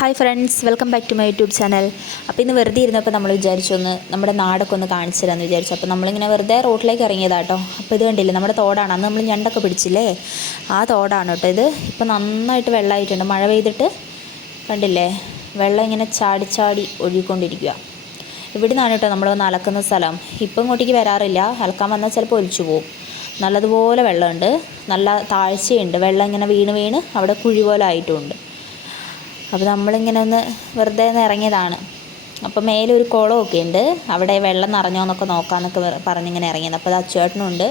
Hi friends, welcome back to my YouTube channel. അപ്പോൾ ഇന്ന് വെറുതെ ഇരുന്നപ്പോൾ നമ്മൾ വിചാരിച്ചു നമ്മുടെ നാടൊക്കെ ഒന്ന് കാണിച്ചു തരാമെന്ന് വിചാരിച്ചു. അപ്പോൾ നമ്മളിങ്ങനെ വെറുതെ റോട്ടിലേക്ക് ഇറങ്ങിയതാട്ടോ. അപ്പോൾ ഇത് കണ്ടില്ലേ, നമ്മുടെ തോടാണ്. അന്ന് നമ്മൾ ഞണ്ടൊക്കെ പിടിച്ചില്ലേ, ആ തോടാണ് കേട്ടോ ഇത്. ഇപ്പോൾ നന്നായിട്ട് വെള്ളമായിട്ടുണ്ട്, മഴ പെയ്തിട്ട് കണ്ടില്ലേ, വെള്ളം ഇങ്ങനെ ചാടി ചാടി ഒഴുകിക്കൊണ്ടിരിക്കുക. ഇവിടെ നിന്നാണ് കേട്ടോ നമ്മൾ വന്ന് അലക്കുന്ന സ്ഥലം. ഇപ്പം ഇങ്ങോട്ടേക്ക് വരാറില്ല, അലക്കാൻ വന്നാൽ ചിലപ്പോൾ ഒലിച്ചു പോകും. നല്ലതുപോലെ വെള്ളമുണ്ട്, നല്ല താഴ്ചയുണ്ട്. വെള്ളം ഇങ്ങനെ വീണ് വീണ് അവിടെ കുഴി പോലെ ആയിട്ടുമുണ്ട്. അപ്പോൾ നമ്മളിങ്ങനെ ഒന്ന് വെറുതെ ഒന്ന് ഇറങ്ങിയതാണ്. അപ്പോൾ മേലെ ഒരു കുളമൊക്കെ ഉണ്ട്, അവിടെ വെള്ളം നിറഞ്ഞോ എന്നൊക്കെ നോക്കാമെന്നൊക്കെ പറഞ്ഞിങ്ങനെ ഇറങ്ങിയത്. അപ്പോൾ അത് അച്ചുവേട്ടനുണ്ട്,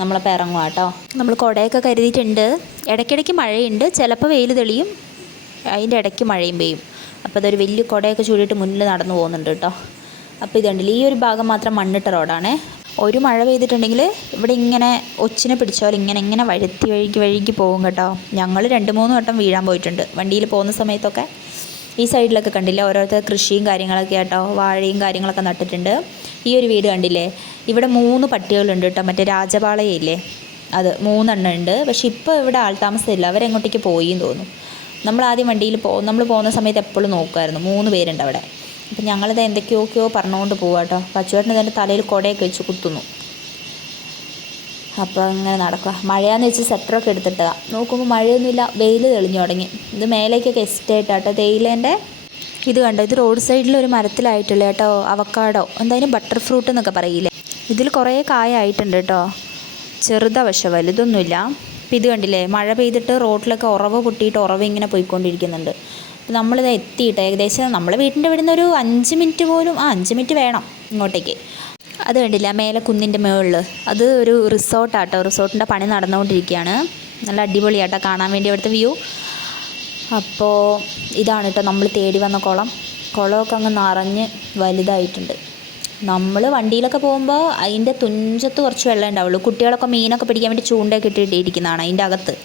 നമ്മളപ്പോൾ ഇറങ്ങുക കേട്ടോ. നമ്മൾ കുടയൊക്കെ കരുതിയിട്ടുണ്ട്. ഇടയ്ക്കിടയ്ക്ക് മഴയുണ്ട്, ചിലപ്പോൾ വെയിൽ തെളിയും, അതിൻ്റെ ഇടയ്ക്ക് മഴയും പെയ്യും. അപ്പോൾ അതൊരു വലിയ കുടയൊക്കെ ചൂടിയിട്ട് മുന്നിൽ നടന്നു പോകുന്നുണ്ട് കേട്ടോ. അപ്പോൾ ഇത് കണ്ടില്ല, ഈ ഒരു ഭാഗം മാത്രം മണ്ണിട്ട റോഡാണേ. ഒരു മഴ പെയ്തിട്ടുണ്ടെങ്കിൽ ഇവിടെ ഇങ്ങനെ ഒച്ചിനെ പിടിച്ച പോലെ ഇങ്ങനെ വഴുക്കി പോകും കേട്ടോ. ഞങ്ങൾ 2-3 വട്ടം വീഴാൻ പോയിട്ടുണ്ട് വണ്ടിയിൽ പോകുന്ന സമയത്തൊക്കെ. ഈ സൈഡിലൊക്കെ കണ്ടില്ലേ, ഓരോരുത്തർ കൃഷിയും കാര്യങ്ങളൊക്കെ കേട്ടോ, വാഴയും കാര്യങ്ങളൊക്കെ നട്ടിട്ടുണ്ട്. ഈ ഒരു വീട് കണ്ടില്ലേ, ഇവിടെ 3 പട്ടികളുണ്ട് കേട്ടോ, മറ്റേ രാജപാളയയില്ലേ അത് 3 എണ്ണം ഉണ്ട്. പക്ഷേ ഇപ്പോൾ ഇവിടെ ആൾതാമസമില്ല, അവരെങ്ങോട്ടേക്ക് പോയി എന്ന് തോന്നുന്നു. നമ്മൾ ആദ്യം വണ്ടിയിൽ നമ്മൾ പോകുന്ന സമയത്ത് എപ്പോഴും നോക്കുമായിരുന്നു, 3 പേരുണ്ട് അവിടെ. അപ്പം ഞങ്ങളിത് എന്തൊക്കെയൊക്കെയോ പറഞ്ഞുകൊണ്ട് പോവാം കേട്ടോ. പച്ചുവേട്ടന് ഇതിൻ്റെ തലയിൽ കുടയൊക്കെ വെച്ച് കുത്തുന്നു. അപ്പോൾ അങ്ങനെ നടക്കുക. മഴയാന്ന് വെച്ച് സെറ്ററൊക്കെ എടുത്തിട്ടതാണ്. നോക്കുമ്പോൾ മഴയൊന്നുമില്ല, വെയിൽ തെളിഞ്ഞു തുടങ്ങി. ഇത് മേലേക്കൊക്കെ എസ്റ്റേറ്റ് കേട്ടോ, തേയിലേൻ്റെ ഇത് കണ്ടോ. ഇത് റോഡ് സൈഡിൽ ഒരു മരത്തിലായിട്ടുള്ള കേട്ടോ, അവക്കാഡോ എന്തായാലും ബട്ടർ ഫ്രൂട്ട് എന്നൊക്കെ പറയില്ലേ. ഇതിൽ കുറേ കായായിട്ടുണ്ട് കേട്ടോ, ചെറുതാ പക്ഷെ വലുതൊന്നുമില്ല. അപ്പോൾ ഇത് കണ്ടില്ലേ, മഴ പെയ്തിട്ട് റോഡിലൊക്കെ ഉറവ് പൊട്ടിയിട്ട് ഉറവ് ഇങ്ങനെ പോയിക്കൊണ്ടിരിക്കുന്നുണ്ട്. നമ്മളിത് എത്തിയിട്ട് ഏകദേശം നമ്മളെ വീട്ടിൻ്റെ ഇവിടെ നിന്ന് ഒരു 5 മിനിറ്റ് പോലും 5 മിനിറ്റ് വേണം ഇങ്ങോട്ടേക്ക്. അത് കണ്ടില്ല, മേലെ കുന്നിൻ്റെ മുകളിൽ അത് ഒരു റിസോർട്ടാട്ടോ. റിസോർട്ടിൻ്റെ പണി നടന്നുകൊണ്ടിരിക്കുകയാണ്. നല്ല അടിപൊളിയാട്ടോ കാണാൻ വേണ്ടി അവിടുത്തെ വ്യൂ. അപ്പോൾ ഇതാണ് കേട്ടോ നമ്മൾ തേടി വന്ന കുളം. കുളമൊക്കെ അങ്ങ് നിറഞ്ഞ് വലുതായിട്ടുണ്ട്. നമ്മൾ വണ്ടിയിലൊക്കെ പോകുമ്പോൾ അതിൻ്റെ തുഞ്ചത്ത് കുറച്ച് വെള്ളം ഉണ്ടാവുള്ളൂ. കുട്ടികളൊക്കെ മീനൊക്കെ പിടിക്കാൻ വേണ്ടി ചൂണ്ടയൊക്കെ ഇട്ടിരിക്കുന്നതാണ് അതിൻ്റെ അകത്ത്.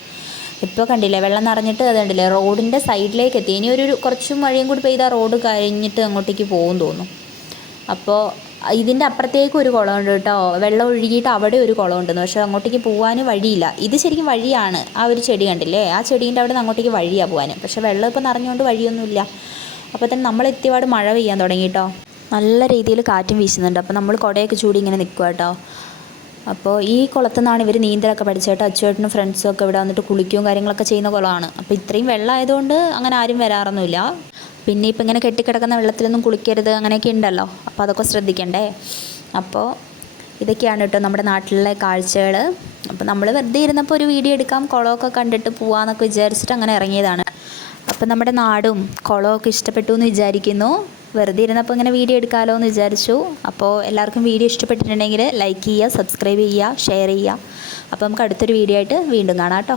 ഇപ്പോൾ കണ്ടില്ലേ, വെള്ളം നിറഞ്ഞിട്ട് അത് കണ്ടില്ലേ, റോഡിൻ്റെ സൈഡിലേക്ക് എത്തി. ഇനി ഒരു കുറച്ച് മഴയും കൂടി പെയ്താൽ റോഡ് കഴിഞ്ഞിട്ട് അങ്ങോട്ടേക്ക് പോകും തോന്നും. അപ്പോൾ ഇതിൻ്റെ അപ്പുറത്തേക്കും ഒരു കുളമുണ്ട് കേട്ടോ, വെള്ളം ഒഴുകിയിട്ട് അവിടെ ഒരു കുളമുണ്ടെന്ന്. പക്ഷേ അങ്ങോട്ടേക്ക് പോകാൻ വഴിയില്ല. ഇത് ശരിക്കും വഴിയാണ്, ആ ഒരു ചെടി കണ്ടില്ലേ, ആ ചെടീൻ്റെ അവിടെ നിന്ന് അങ്ങോട്ടേക്ക് വഴിയാണ് പോകാൻ. പക്ഷേ വെള്ളം ഇപ്പോൾ നിറഞ്ഞുകൊണ്ട് വഴിയൊന്നുമില്ല. അപ്പോൾ തന്നെ നമ്മൾ എത്തിയപാട് മഴ പെയ്യാൻ തുടങ്ങി കേട്ടോ. നല്ല രീതിയിൽ കാറ്റും വീശുന്നുണ്ട്. അപ്പോൾ നമ്മൾ കുടയൊക്കെ ചൂടി ഇങ്ങനെ നിൽക്കുക കേട്ടോ. അപ്പോൾ ഈ കുളത്തു നിന്നാണ് ഇവർ നീന്തലൊക്കെ പഠിച്ചിട്ട് അച്ചുവേട്ടനും ഫ്രണ്ട്സും ഒക്കെ ഇവിടെ വന്നിട്ട് കുളിക്കുകയും കാര്യങ്ങളൊക്കെ ചെയ്യുന്ന കുളമാണ്. അപ്പോൾ ഇത്രയും വെള്ളമായതുകൊണ്ട് അങ്ങനെ ആരും വരാറൊന്നുമില്ല. പിന്നെ ഇപ്പം ഇങ്ങനെ കെട്ടിക്കിടക്കുന്ന വെള്ളത്തിലൊന്നും കുളിക്കരുത് അങ്ങനെയൊക്കെ ഉണ്ടല്ലോ, അപ്പോൾ അതൊക്കെ ശ്രദ്ധിക്കണ്ടേ. അപ്പോൾ ഇതൊക്കെയാണ് കേട്ടോ നമ്മുടെ നാട്ടിലെ കാഴ്ചകൾ. അപ്പോൾ നമ്മൾ വെറുതെ ഇരുന്നപ്പോൾ ഒരു വീഡിയോ എടുക്കാം, കുളമൊക്കെ കണ്ടിട്ട് പോകാമെന്നൊക്കെ വിചാരിച്ചിട്ട് അങ്ങനെ ഇറങ്ങിയതാണ്. അപ്പോൾ നമ്മുടെ നാടും കുളമൊക്കെ ഇഷ്ടപ്പെട്ടു എന്ന് വിചാരിക്കുന്നു. വെറുതെ ഇരുന്നപ്പോൾ ഇങ്ങനെ വീഡിയോ എടുക്കാമല്ലോ എന്ന് വിചാരിച്ചു. അപ്പോൾ എല്ലാവർക്കും വീഡിയോ ഇഷ്ടപ്പെട്ടിട്ടുണ്ടെങ്കിൽ ലൈക്ക് ചെയ്യുക, സബ്സ്ക്രൈബ് ചെയ്യുക, ഷെയർ ചെയ്യുക. അപ്പോൾ നമുക്ക് അടുത്തൊരു വീഡിയോ ആയിട്ട് വീണ്ടും കാണാം കേട്ടോ.